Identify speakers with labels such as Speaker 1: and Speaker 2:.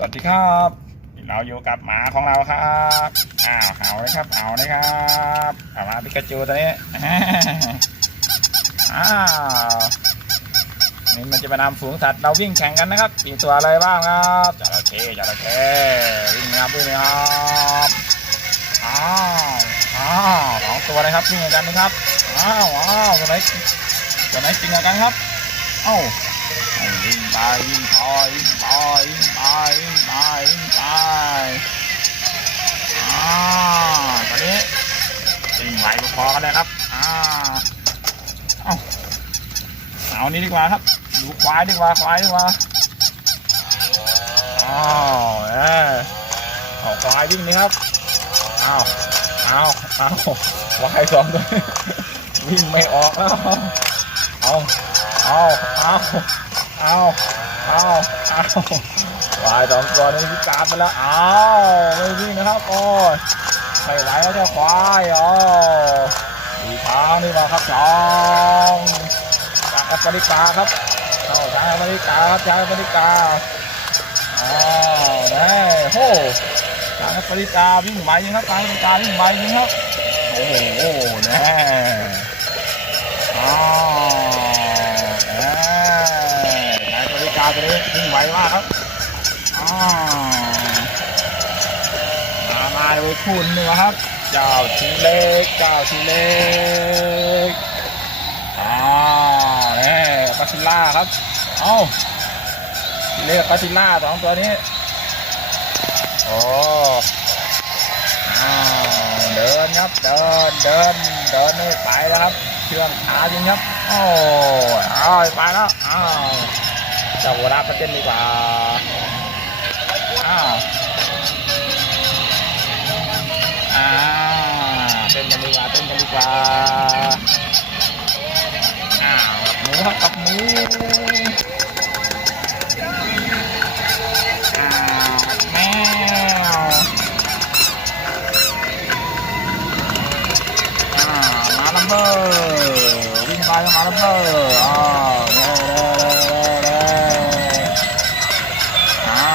Speaker 1: สวัสดีครับเราอยู่กับหมาของเราครับอ้าวเห่าเลยครับเห่าเลยครับเอามาปิกาจูตัวนี้อ้าวนี่มันจะไปนำฝูงสัตว์เราวิ่งแข่งกันนะครับมีตัวอะไรบ้างครับจระเข้จระเข้วิ่งนะครับวิ่งนะครับอ้าวอ้าวสองตัวนะครับวิ่งกันนะครับอ้าวอ้าวตัวไหนตัวไหนจริงกันครับเอ้าวิ่งไปวิ่งไปวิ่งไปวิ่งไป วิ่งไหวพอกันเลยครับอ่าเอาเอานี้ดีกว่าครับ ดูควายดีกว่าควายดีกว่าอ้าวเออเอาควายวิ่งนี่ครับอ้าวอ้าวอ้าวควายสองตัววิ่งไม่ออกแล้วเอาเอาเอาเอาเอาเอาวายสองตัวนี้พิการไปแล้วเอาไม่วิ่งนะครับโอ้ย ไม่ไหวแล้วเจ้าควายอ๋อดีช้างนี่มาครับช้างจากแอฟริกาครับเอาช้างแอฟริกาครับช้างแอฟริกาอ้าวแน่โหช้างแอฟริกาวิ่งไหวยิงครับช้างแอฟริกาวิ่งไหวยิงครับโอ้โหแน่อ้าวแน่นายบริกาตัวนี้วิ่งไวมากครับอ่ามามาโดยคุณนะครับ เจ้าทีเล็ก เจ้าทีเล็ก อ่าเนี่ปาซิล่าครับ เอ้าทีเล็กปาซิล่าสองตัวนี้โอ้อ้าวเดินครับ เดิน เดิน เดินนี่ไปแล้วครับ เชื่องขาจริงครับ โอ้ยเอาไปแล้วอ้าวเจ้าโบราณมาเต้นดีกว่า อ้าว กว่ากันดีกว่าอ้าวกับหมูครับกับหมูมาแมวอ่ามาลัมเบอร์วิ่งไปมาลัมเบอร์อ้าวเร็วเร็วเร็วเร็วเร็วอ่า